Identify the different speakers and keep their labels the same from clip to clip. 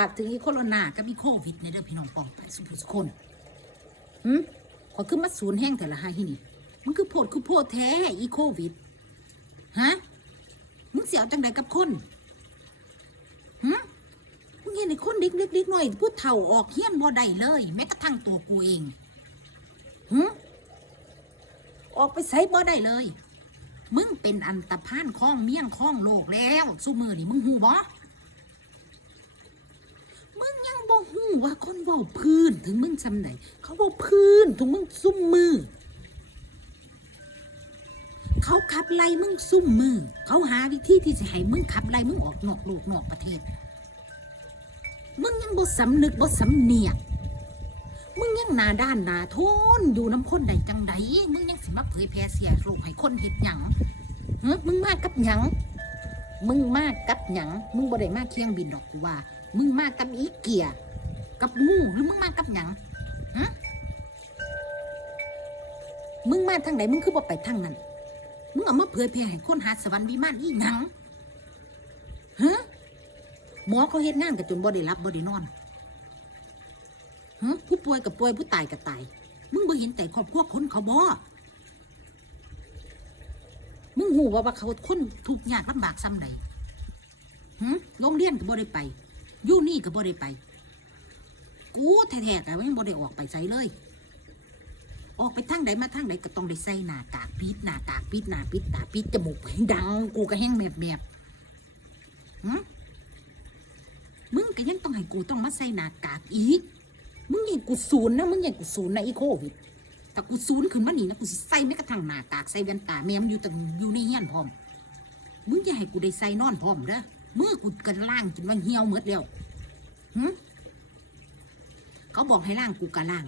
Speaker 1: ากถึงอีโคโรนากับอีโควิดในเด้อพี่น้องปองไปสุภุสุคนหืมขอขึ้นมาศูนย์แห้งแต่ละหาที่นี่ มันคือโพดคือโพดแท้อีโควิด ฮะ มึงเสียวจังใดกับคนหืมมึงเห็นไอ้คนเด็กเล็กเล็กน้อยพูดเถ่าออกเฮี้ยนบ่ได้เลย แม้กระทั่งตัวกูเองหืมออกไปใส่บ่ได้เลย มึงเป็นอันตพานข้องเมี่ยงข้องโลกแล้วสู้มือนี่มึงหูบ่ มึงยังบ่ฮู้ว่าคนเว้าพื้นถึงมึงซำใดเขาเว้าพื้นถึงมึงซุ่มมือ เขาขับไล่มึงซุ่มมือ เขาหาวิธีที่จะให้มึงขับไล่มึงออกนอกโลกนอกประเทศ มึงยังบ่สำนึกบ่สำเนียกมึงยังหนาด้านหนาทนอยู่น้ำคนใดจังใดมึงยังสิมาเผยแพร่เสียโลกให้คนเห็ดหยังเฮ้มึงมากกับหยังมึงมากกับหยังมึงบ่ได้มากเคียงบินดอกกูว่า มึงมากับอีเกียกับงูหรือมึงมากับหยังฮะมึงมาทางไหนมึงคือบ่ไปทางนั้นมึงเอามาเผยแพร่ให้คนหาสวรรค์วิมานอีหยังฮะหมอเขาเฮ็ดงานกับจนบ่ได้รับบ่ได้นอนฮะผู้ป่วยกับป่วยผู้ตายกับตาย มึงบ่เห็นแต่ครอบครัวคนเขาบ่มึงหูว่าว่าเขาคนทุกข์ยากลำบากซ้ำใดหึโรงเรียนก็บ่ได้ไป ยู่นี่ก็บ่ได้ไป กูแท้ๆก็ยังบ่ได้ออกไปใส่เลย ออกไปทางใดมาทางใดก็ต้องได้ใส่หน้ากากปิดหน้ากากปิดหน้าปิดตาปิดจมูกให้ดัง กูก็แห้งแบบแบบหึมึงก็ยังต้องให้กูต้องมาใส่หน้ากากอีก มึงอยังกูศูนย์นะมึงอยังกูศูนย์นะอีโควิดถ้ากูศูนย์ขึ้นมานี่นะกูสิใส่ไม่กระทั่งหน้ากากใส่แว่นตาแม่มอยู่ตังอยู่ในเฮียนพร้อม มึงจะให้กูได้ใส่นอนพร้อมเด้อ มือกูกันล่างจนว่าเหี่ยวหมดแล้วหึเขาบอกให้ล่างกูกะล่าง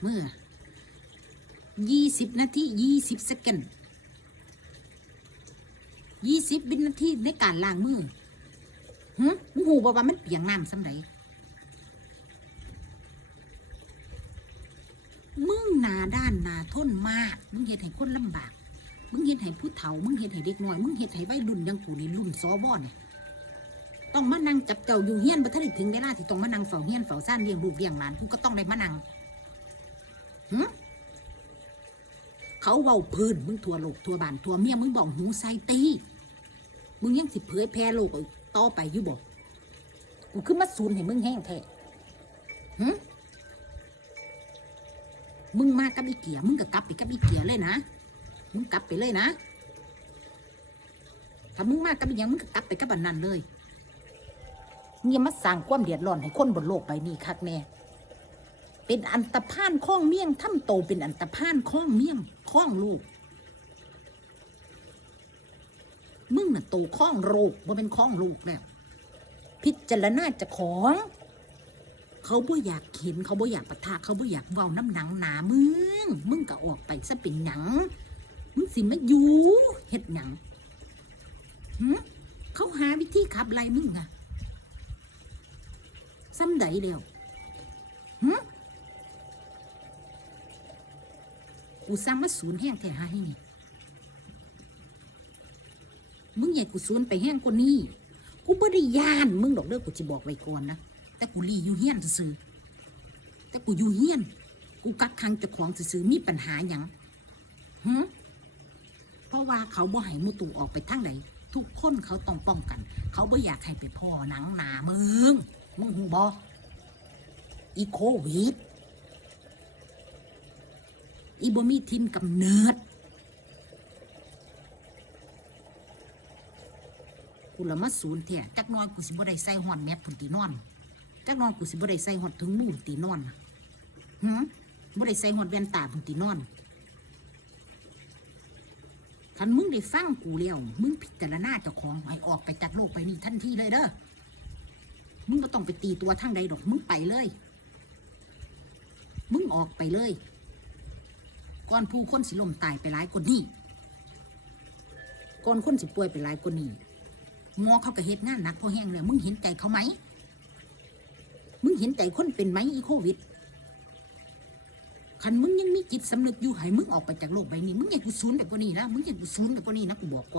Speaker 1: เมื่อยี่สิบนาทียี่สิบสเกนยี่สิบวินาทีในการล้างมือหึมึงหูบอกว่ามันเปียงน้ำสำไรมึงหนาด้านหนาทนมาก มึงเห็นให้คนลำบาก มึงเห็นให้ผู้เฒ่า มึงเห็นให้เด็กน้อย มึงเห็นให้วัยรุ่นอยังกูนี่รุ่นซอบอเนี่ย ต้องมานั่งจับเจ้าอยู่เฮียนบ่ทันได้ถึงเวลาที่ต้องมานั่งเฝ้าเฮียนเฝ้าซ่านเลี้ยงลูกเลี้ยงหลานกูก็ต้องได้มานั่งหึเขาเว้าพื้นมึงทั่วโลกทั่วบ้านทั่วเมียมึงบอกหูใส่ตีมึงยังสิเผยแพร่โลกต่อไปอยู่บ่กูขึ้นมาศูนให้มึงแห้งแท้หึมึงมากับอีเกียมึงก็กลับไปกับอีเกียเลยนะมึงกลับไปเลยนะถ้ามึงมากับอีหยังมึงก็กลับไปกับอันนั้นเลย มึงอย่ามาสร้างความเดือดร้อนให้คนบนโลกใบนี้คักแน่เป็นอันตพานข้องเมี่ยงทำโตเป็นอันตพานข้องเมี่ยงข้องลูก มึงน่ะโตข้องโรคว่าเป็นข้องลูกแล้วพิจารณาจะของ เขาบ่อยากเห็นเขาบ่อยากปะทะเขาบ่อยากเว้าน้ำหนังหนามึง มึงก็ออกไปซะเป็นหยัง มึงสิมาอยู่เฮ็ดหยังเขาหาวิธีขับไล่มึงอะ ซ้ำใดเดียวหึกูสร้างมาศูนย์แห้งแท้หาให้นี่ มึงอย่กูศูนย์ไปแห้งกว่านี้ กูบ่ได้ย่านมึงดอกเด้อกูจะบอกไว้ก่อนนะ แต่กูรีอยู่เฮียนซื่อแต่กูอยู่เฮียน กูกักขังเจ้าของซื่อมีปัญหาหยังหึเพราะว่าเขาบ่ให้มุตูออกไปทางใดทุกคนเขาต้องป้องกัน เขาบ่อยากให้ไปพ่อหนังหนามึง มึงบออีโควิด อีบมีทินกำเนิดกูละมาศูนย์แท้จักน้อยกูสิบ่ได้ใส่หอนแมพพุ่นตีนอนจักน้อยกูสิบ่ได้ใส่หอดถึงมือตีนอนหืมบ่ได้ใส่หอดแว่นตาพุ่นตีนอนคันมึงได้ฟังกูแล้วมึงพิจารณาเจ้าของให้ออกไปจากโลกไปนี่ทันทีเลยเด้อ มึงก็ต้องไปตีตัวทางใดดอกมึงไปเลย มึงออกไปเลยก่อนผู้คนสิลมตายไปหลายคนนี่ก่อนคนสิป่วยไปหลายคนนี่หมอเขาก็เฮ็ดงานหนักพอแห้งแล้วมึงเห็นใจเขาไหม มึงเห็นใจคนเป็นไหมอีโควิดคันมึงยังมีจิตสำนึกอยู่ให้มึงออกไปจากโลกใบนี้ มึงอยากูศูนย์แบบกว่านี้นะมึงอย่ากูศูนย์แบบกว่านี้นะกูบอกก่อน